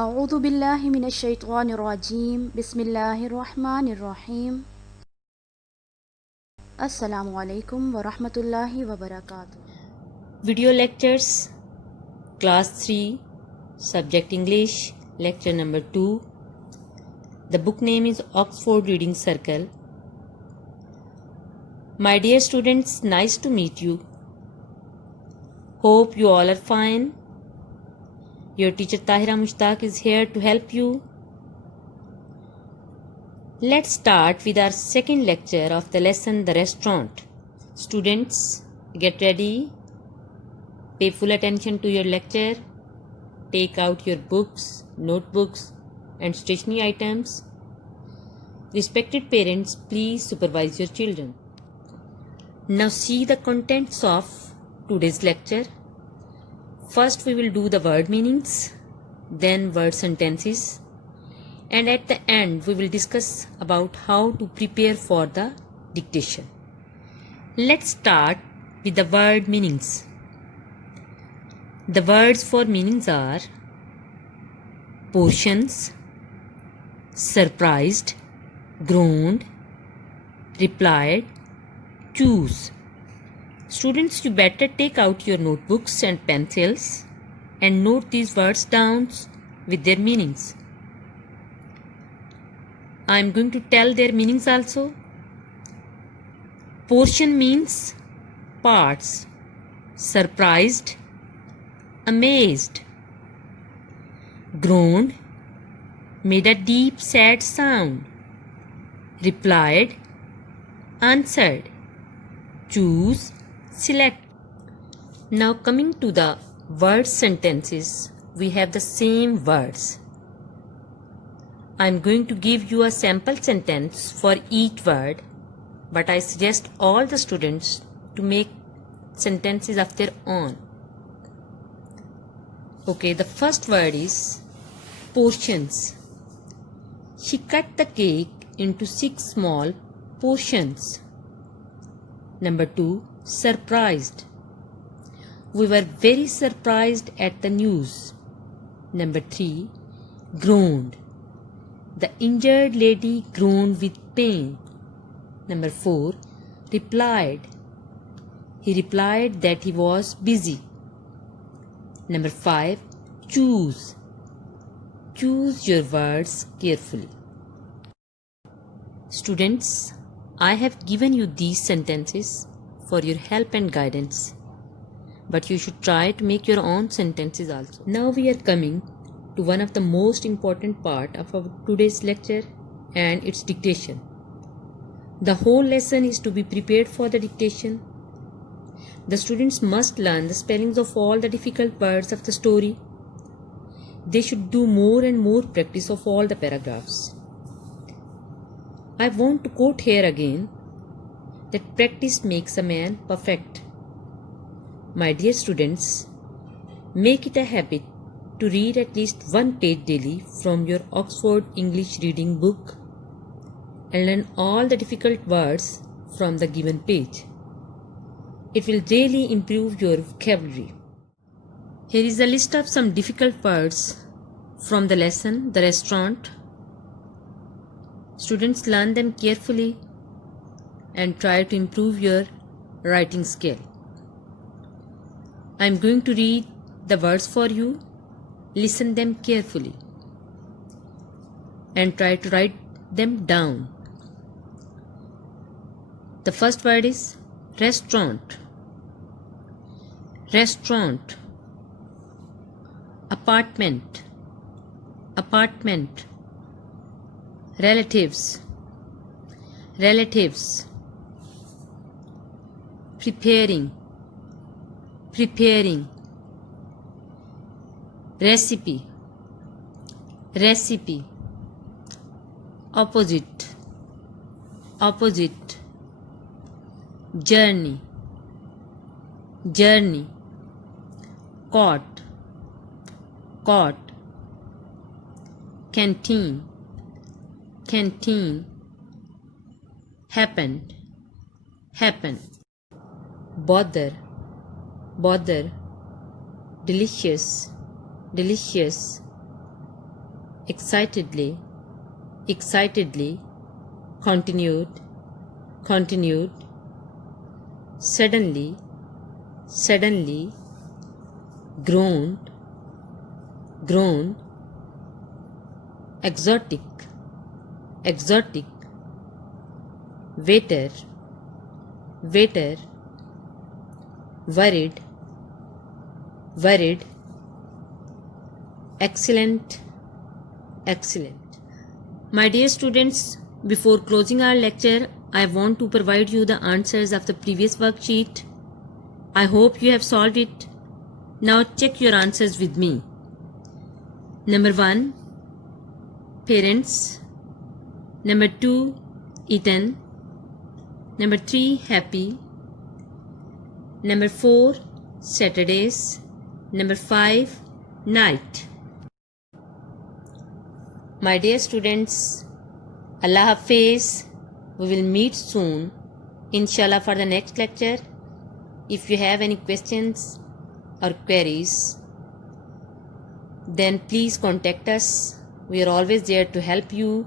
أعوذ بالله من الشيطان الرجيم بسم الله الرحمن الرحيم السلام عليكم ورحمة الله وبركاته. Video lectures, class 3, subject English, lecture number 2. The book name is Oxford Reading Circle. My dear students, nice to meet you. Hope you all are fine. Your teacher Tahira Mushtaq is here to help you. Let's start with our second lecture of the lesson The Restaurant. Students, get ready. Pay full attention to your lecture. Take out your books, notebooks, and stationery items. Respected parents, please supervise your children. Now see the contents of today's lecture. First we will do the word meanings, then word sentences, and at the end we will discuss about how to prepare for the dictation. Let's start with the word meanings. The words for meanings are portions, surprised, groaned, replied, choose. Students, you better take out your notebooks and pencils and note these words down with their meanings. I am going to tell their meanings also. Portion means parts. Surprised, amazed. Groaned, made a deep sad sound. Replied, answered. Choose, select. Now coming to the word sentences, we have the same words. I am going to give you a sample sentence for each word, but I suggest all the students to make sentences of their own. Okay, the first word is portions. She cut the cake into 6 small portions. Number 2, surprised. We were very surprised at the news. Number 3, groaned. The injured lady groaned with pain. Number 4, replied. He replied that he was busy. Number 5, choose. Choose your words carefully. Students, I have given you these sentences for your help and guidance, but you should try to make your own sentences also. Now we are coming to one of the most important part of our today's lecture, and its dictation. The whole lesson is to be prepared for the dictation. The students must learn the spellings of all the difficult words of the story. They should do more and more practice of all the paragraphs. I want to quote here again that practice makes a man perfect. My dear students, make it a habit to read at least one page daily from your Oxford English reading book and learn all the difficult words from the given page. It will really improve your vocabulary. Here is a list of some difficult words from the lesson, The Restaurant. Students, learn them carefully and try to improve your writing skill. I am going to read the words for you. Listen them carefully and try to write them down. The first word is restaurant. Restaurant. Apartment. Apartment. Relatives. Relatives. Preparing. Preparing. Recipe. Recipe. Opposite. Opposite. Journey. Journey. Caught. Caught. Canteen. Canteen. Happened. Happened. Bother. Bother. Delicious. Delicious. excitedly, excitedly, continued, continued, suddenly, suddenly, groaned, groaned, exotic, exotic, waiter, waiter, worried, worried, excellent, excellent. My dear students, before closing our lecture, I want to provide you the answers of the previous worksheet. I hope you have solved it. Now check your answers with me. Number 1, parents. Number 2, eaten. Number 3, happy. Number 4, Saturdays. Number 5, night. My dear students, Allah Hafiz. We will meet soon, inshallah, for the next lecture. If you have any questions or queries, then please contact us. We are always there to help you.